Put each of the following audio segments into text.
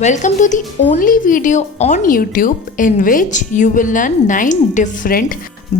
Welcome to the only video on YouTube in which you will learn 9 different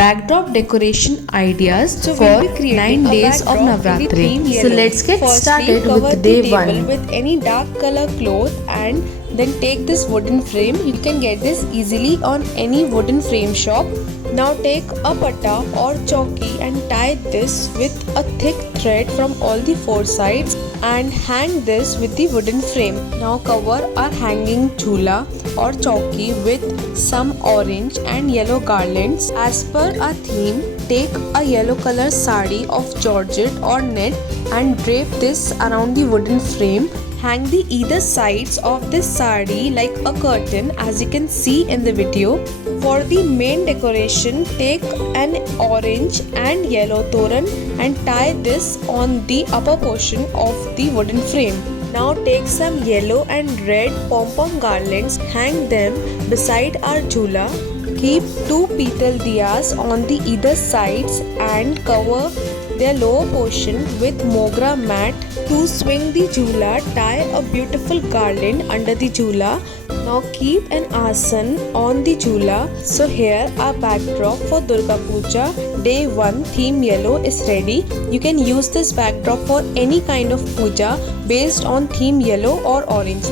backdrop decoration ideas for 9 days of Navratri. So let's get started with day 1. With any dark color cloth and then take this wooden frame. You can get this easily on any wooden frame shop. Now take a patta or chowki and tie this with a thick thread from all the 4 sides and hang this with the wooden frame. Now cover our hanging jhula or chowki with some orange and yellow garlands. As per our theme, take a yellow color sari of georgette or net and drape this around the wooden frame. Hang the either sides of this sari like a curtain as you can see in the video. For the main decoration, take an orange and yellow toran and tie this on the upper portion of the wooden frame. Now take some yellow and red pom-pom garlands, hang them beside our jhula. Keep 2 petal diyas on the either sides and cover their lower portion with mogra mat. To swing the jhula, tie a beautiful garland under the jhula. Now keep an asan on the jhula. So here our backdrop for Durga Pooja day 1 theme yellow is ready. You can use this backdrop for any kind of puja based on theme yellow or orange.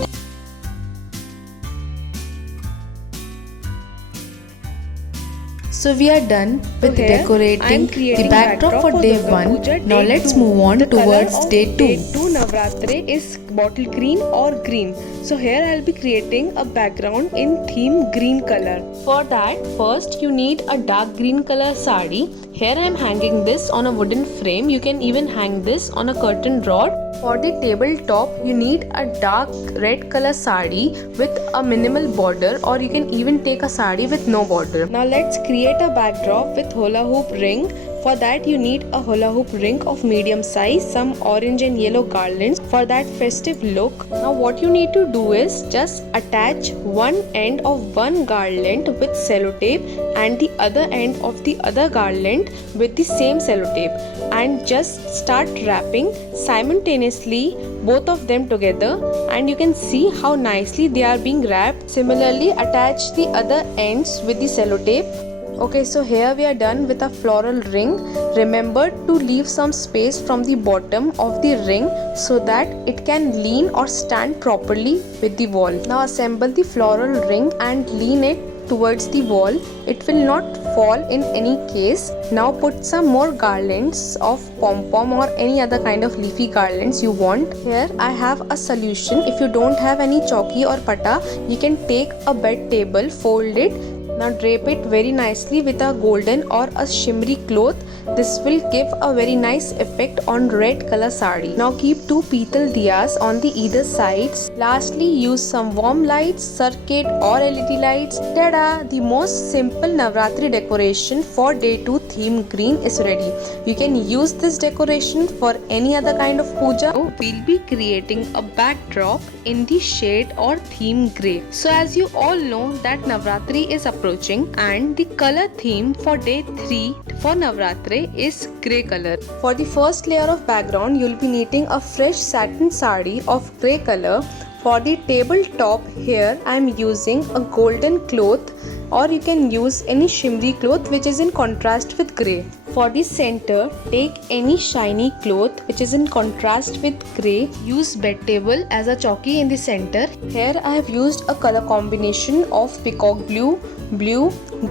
So we are done with decorating the backdrop for day 1. Now let's move on towards day 2. Day 2 Navratri is bottle green or green. So here I will be creating a background in theme green color. For that, first you need a dark green color sari. Here I am hanging this on a wooden frame. You can even hang this on a curtain rod. For the tabletop, you need a dark red color sari with a minimal border, or you can even take a sari with no border. Now let's create a backdrop with hula hoop ring. For that you need a hula hoop ring of medium size, some orange and yellow garlands for that festive look. Now what you need to do is just attach one end of one garland with sellotape and the other end of the other garland with the same sellotape, and just start wrapping simultaneously both of them together, and you can see how nicely they are being wrapped. Similarly, attach the other ends with the sellotape. Okay, so here we are done with a floral ring. Remember to leave some space from the bottom of the ring so that it can lean or stand properly with the wall. Now assemble the floral ring and lean it towards the wall. It will not fall in any case. Now put some more garlands of pom-pom or any other kind of leafy garlands you want. Here I have a solution. If you don't have any chowki or patta, you can take a bed table, fold it. Now drape it very nicely with a golden or a shimmery cloth. This will give a very nice effect on red color sari. Now keep 2 petal diyas on the either sides. Lastly, use some warm lights, circuit or LED lights. Tada! The most simple Navratri decoration for day 2 theme green is ready. You can use this decoration for any other kind of puja. We'll be creating a backdrop in the shade or theme grey. So as you all know that Navratri is approaching and the color theme for day 3 for Navratri is grey color. For the first layer of background, you will be needing a fresh satin sari of grey color. For the tabletop, here I am using a golden cloth, or you can use any shimmery cloth which is in contrast with grey. For the center, take any shiny cloth which is in contrast with grey. Use bed table as a chowki in the center. Here I have used a color combination of peacock blue,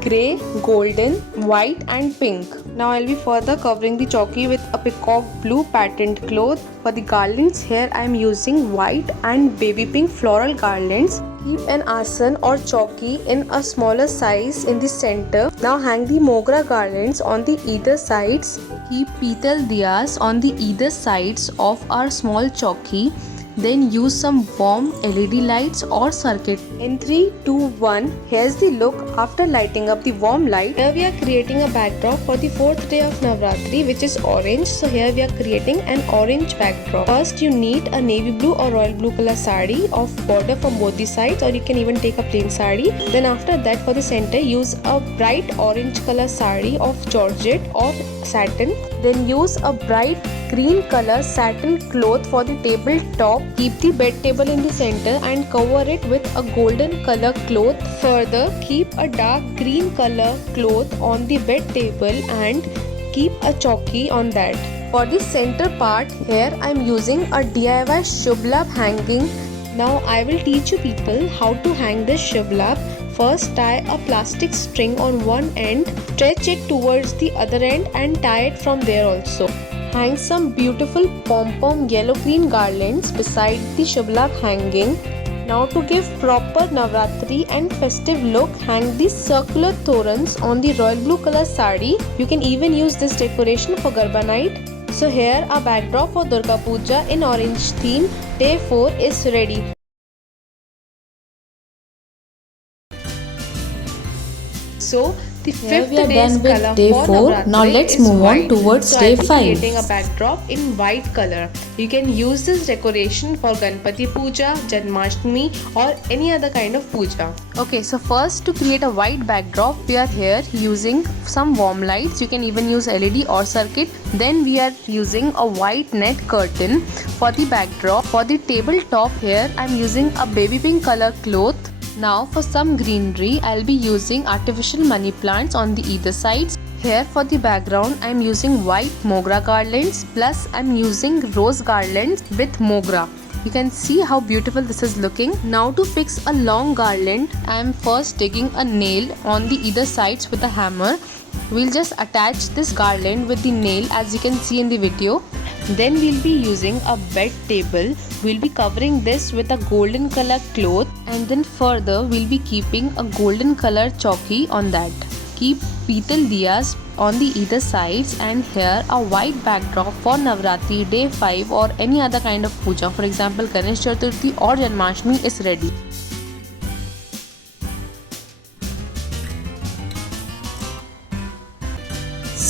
grey, golden, white and pink. Now I will be further covering the chowki with a peacock blue patterned cloth. For the garlands, here I am using white and baby pink floral garlands. Keep an asan or chowki in a smaller size in the center. Now hang the mogra garlands on the either sides. Keep petal diyas on the either sides of our small chowki. Then use some warm LED lights or circuit. In 3, 2, 1, here's the look after lighting up the warm light. Here we are creating a backdrop for the 4th day of Navratri, which is orange. So here we are creating an orange backdrop. First you need a navy blue or royal blue color sari of border from both the sides, or you can even take a plain sari. Then after that, for the center, use a bright orange color sari of georgette or satin. Then use a bright green color satin cloth for the table top. Keep the bed table in the center and cover it with a golden color cloth. Further, keep a dark green color cloth on the bed table and keep a chalky on that. For the center part, here I am using a DIY Shubhlab hanging. Now I will teach you people how to hang this Shubhlab. First, tie a plastic string on one end, stretch it towards the other end and tie it from there also. Hang some beautiful pom-pom yellow-green garlands beside the Shubhlab hanging. Now to give proper Navratri and festive look, hang these circular torans on the royal blue color sari. You can even use this decoration for Garba night. So here our backdrop for Durga Pooja in orange theme day 4 is ready. So the fifth day's color day for 4. Navratri Now let's is move on white. towards So day I'll be 5. creating a backdrop in white color. You can use this decoration for Ganpati Puja, Janmashtami or any other kind of puja. Okay, so first to create a white backdrop, we are here using some warm lights. You can even use LED or circuit. Then we are using a white net curtain for the backdrop. For the tabletop here, I am using a baby pink color cloth. Now for some greenery, I'll be using artificial money plants on the either sides. Here for the background, I'm using white mogra garlands plus I'm using rose garlands with mogra. You can see how beautiful this is looking. Now to fix a long garland, I'm first digging a nail on the either sides with a hammer. We'll just attach this garland with the nail as you can see in the video. Then we'll be using a bed table. We'll be covering this with a golden color cloth and then further we'll be keeping a golden color chalky on that. Keep petal diyas on the either sides and here a white backdrop for Navratri day 5 or any other kind of puja. For example, Ganesh Chaturthi or Janmashtami is ready.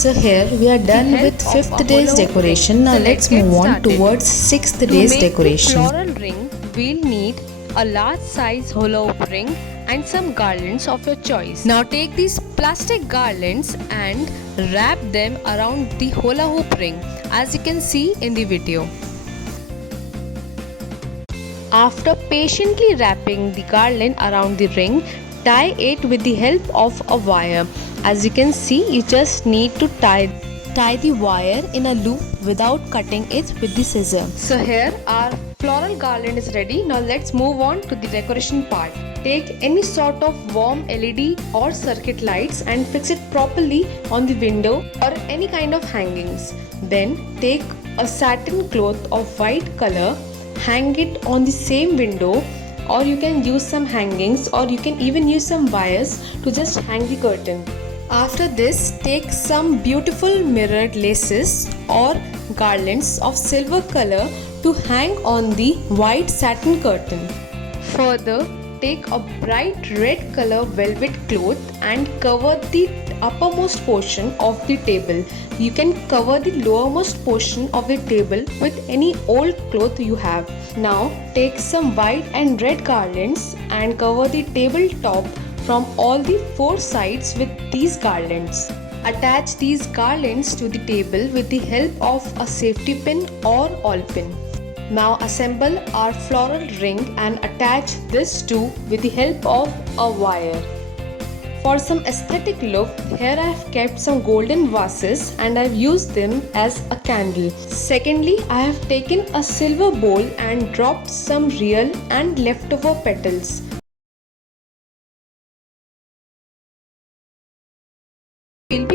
So here we are done with 5th day's decoration. Now let's move on towards 6th day's decoration. To make the floral ring, we'll need a large size hula hoop ring and some garlands of your choice. Now take these plastic garlands and wrap them around the hula hoop ring as you can see in the video. After patiently wrapping the garland around the ring, tie it with the help of a wire. As you can see, you just need to tie the wire in a loop without cutting it with the scissor. So here our floral garland is ready. Now let's move on to the decoration part. Take any sort of warm LED or circuit lights and fix it properly on the window or any kind of hangings. Then take a satin cloth of white color, hang it on the same window, or you can use some hangings or you can even use some wires to just hang the curtain. After this, take some beautiful mirrored laces or garlands of silver color to hang on the white satin curtain. Further, take a bright red color velvet cloth and cover the uppermost portion of the table. You can cover the lowermost portion of the table with any old cloth you have. Now take some white and red garlands and cover the tabletop from all the 4 sides with these garlands. Attach these garlands to the table with the help of a safety pin or awl pin. Now assemble our floral ring and attach this too with the help of a wire. For some aesthetic look, here I have kept some golden vases and I have used them as a candle. Secondly, I have taken a silver bowl and dropped some real and leftover petals.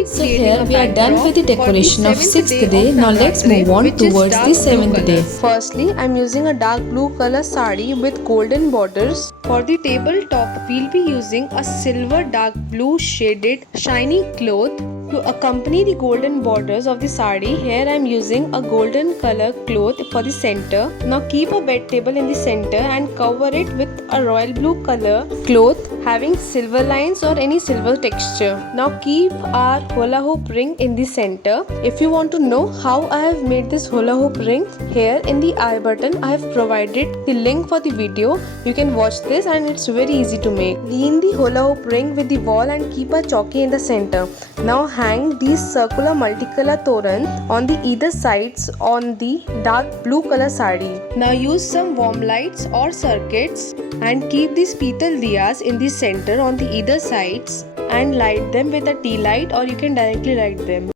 So here we are done with the decoration of 6th day. Now let's move on towards the 7th day. Firstly, I am using a dark blue color sari with golden borders. For the tabletop, we'll be using a silver dark blue shaded shiny cloth to accompany the golden borders of the sari. Here I am using a golden color cloth for the center. Now keep a bed table in the center and cover it with a royal blue color cloth having silver lines or any silver texture. Now keep our hula hoop ring in the center. If you want to know how I have made this hula hoop ring, here in the I button I have provided the link for the video. You can watch this and it's very easy to make. Lean the hula hoop ring with the wall and keep a chalky in the center. Now hang these circular multicolor toran on the either sides on the dark blue color sari. Now use some warm lights or circuits and keep these petal diyas in the center on the either sides and light them with a tea light, or you can directly light them.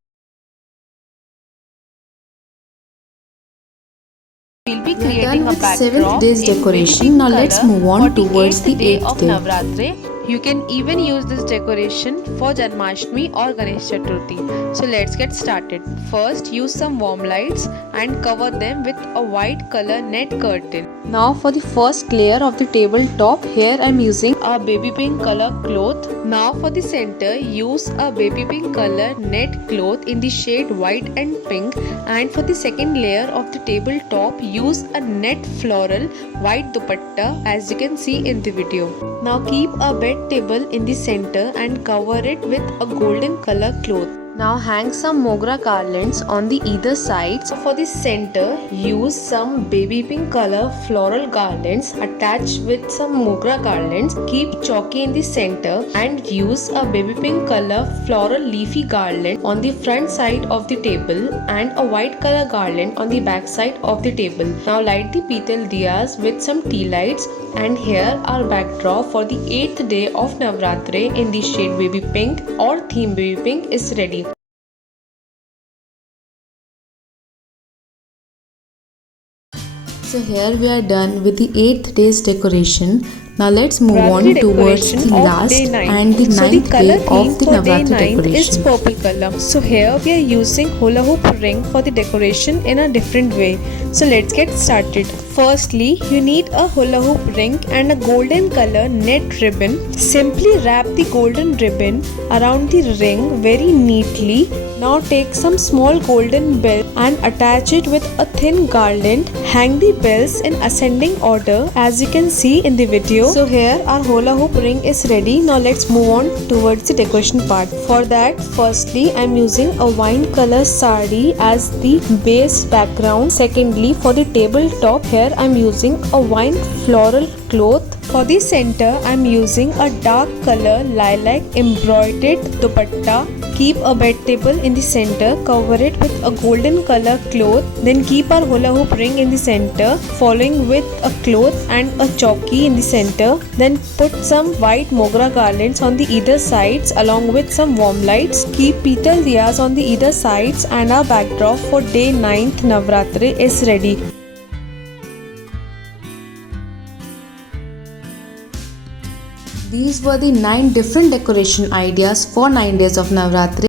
We'll be creating a backdrop 7th day's in decoration. baby Now pink let's color move on for the towards the 8th day 8th of day. Navratri. You can even use this decoration for Janmashtami or Ganesh Chaturthi. So let's get started. First, use some warm lights and cover them with a white color net curtain. Now for the first layer of the tabletop, here I am using a baby pink color cloth. Now for the center, use a baby pink color net cloth in the shade white and pink, and for the second layer of the tabletop, use a net floral white dupatta as you can see in the video. Now keep a bed table in the center and cover it with a golden color cloth. Now hang some mogra garlands on the either sides. For the center, use some baby pink color floral garlands attached with some mogra garlands. Keep chalky in the center and use a baby pink color floral leafy garland on the front side of the table and a white color garland on the back side of the table. Now light the petal diyas with some tea lights, and here our backdrop for the 8th day of Navratri in the shade baby pink or theme baby pink is ready. So here we are done with the 8th day's decoration. Now let's move Navratri on towards decoration the of last day 9. and the So 9th the color day theme of the for day Navratri 9 is decoration. purple color. So here we are using hula hoop ring for the decoration in a different way. So let's get started. Firstly, you need a hula hoop ring and a golden color net ribbon. Simply wrap the golden ribbon around the ring very neatly. Now take some small golden bell and attach it with a thin garland. Hang the bells in ascending order as you can see in the video. So here our hula hoop ring is ready. Now let's move on towards the decoration part. For that, firstly I am using a wine color sari as the base background. Secondly, for the tabletop, here I am using a wine floral cloth. For the center, I am using a dark color lilac embroidered dupatta. Keep a bed table in the center, cover it with a golden color cloth, then keep our hula hoop ring in the center, following with a cloth and a chalky in the center. Then put some white mogra garlands on the either sides along with some warm lights. Keep petal diyas on the either sides, and our backdrop for day 9th Navratri is ready. These were the 9 different decoration ideas for 9 days of Navratri.